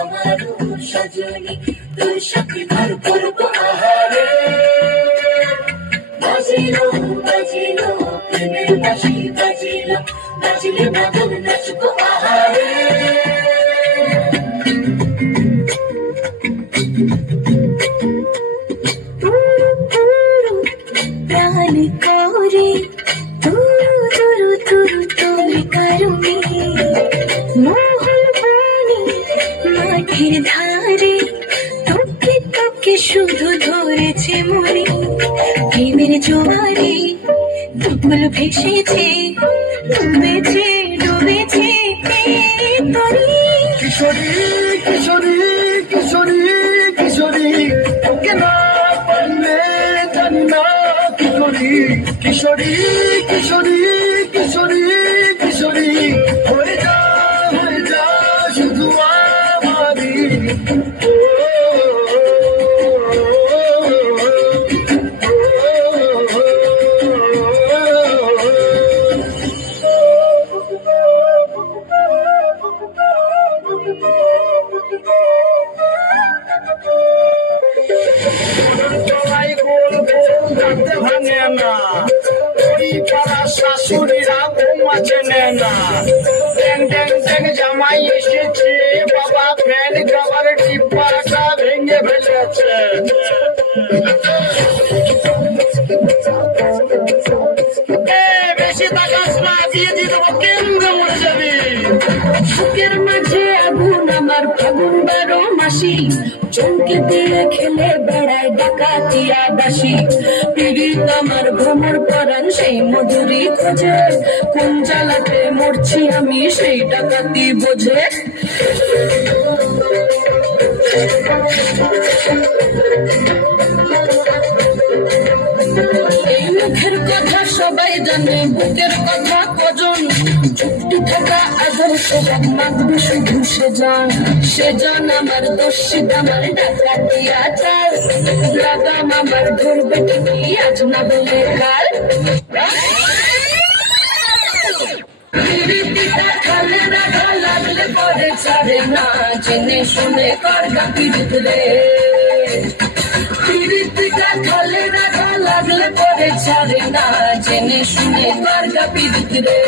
আমার সজনী তোর সাথে ঘর করবো আহারে বাজিলো বাজিলো প্রেমের বাঁশি বাজিলো বাজিলে বাদল নাচবো আহারে প্রাণ করে তুরু তুরু তুরু তোর কারণে মোহন পানি মাঠের ধারে তোকে তোকে শুধু ধরেছে মনে প্রেমের জোয়ারে দুপুল ভেসেছে ডুবেছে ডুবেছে তরি কিশোরী কিশোরী কিশোরী কিশোরী তোকে না পারলে জানি না কি করি কিশোরী কিশোরী কিশোরী কিশোরী হয়ে যা শুধু আমারই ভাঙে না ওই পাড়া শাশুড়িরা বৌমা চেনে না ড্যাং ড্যাং ড্যাং জামাই এসেছে বাবা ফ্যান খাবার ডিব্বাটা ভেঙে ফেলেছে বেশি তাকাস না দিয়ে দিয়ে দেবো কেন্দ্রে মরে যাবি বুকের মাঝে আগুন আমার ফাগুন 12 মাসি চমকে দিয়ে খেলে বেড়ায় ডাকাতিয়া বাসি পীড়িত আমার ভ্রমর পরাণ সেই মধুরী খোঁজে কোন জ্বালাতে মরছি আমি সেই ডাকাতি বোঝে এই মুখের কথা সবাই জানে বুকের কথা কজন চুপটি থাকা আদর স্বভাব মাগবে শুধু সে জান আমার দোষিত আমার ডাকাতি আচার লাগাম আমার ধরবে ঠিকই আজ না বলে কাল খালে রাখা লাগলে পরে ছাড়ে না জেনে শুনে কর গাপিরিত রে পিরিতিকা খালে রাখা লাগলে পরে ছাড়ে না জেনে শুনে কর গাপিরিত রে